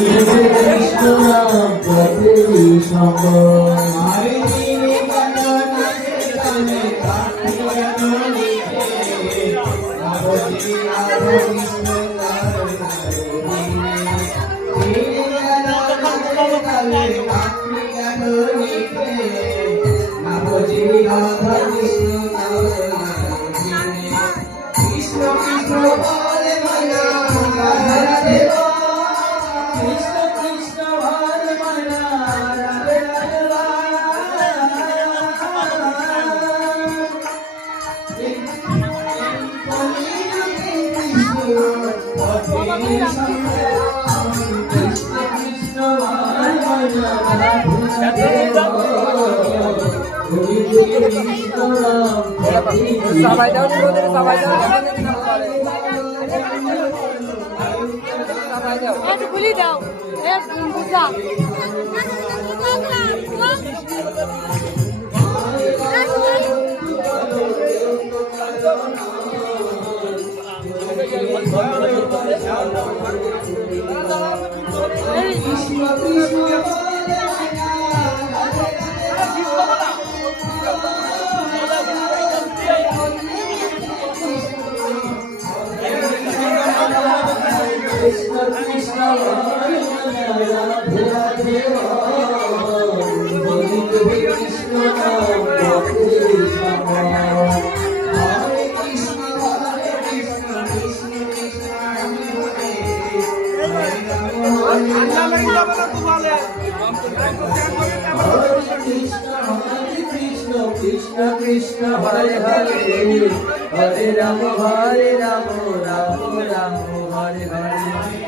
কৃষ্ণ নাম জপে সঙ্গ সবাই দাও সবাই দাও ভুলি যাও কৃষ্ণ কৃষ্ণ কৃষ্ণ কৃষ্ণ কৃষ্ণ হরে হরে হরে রাম রাম রাম হরে হরে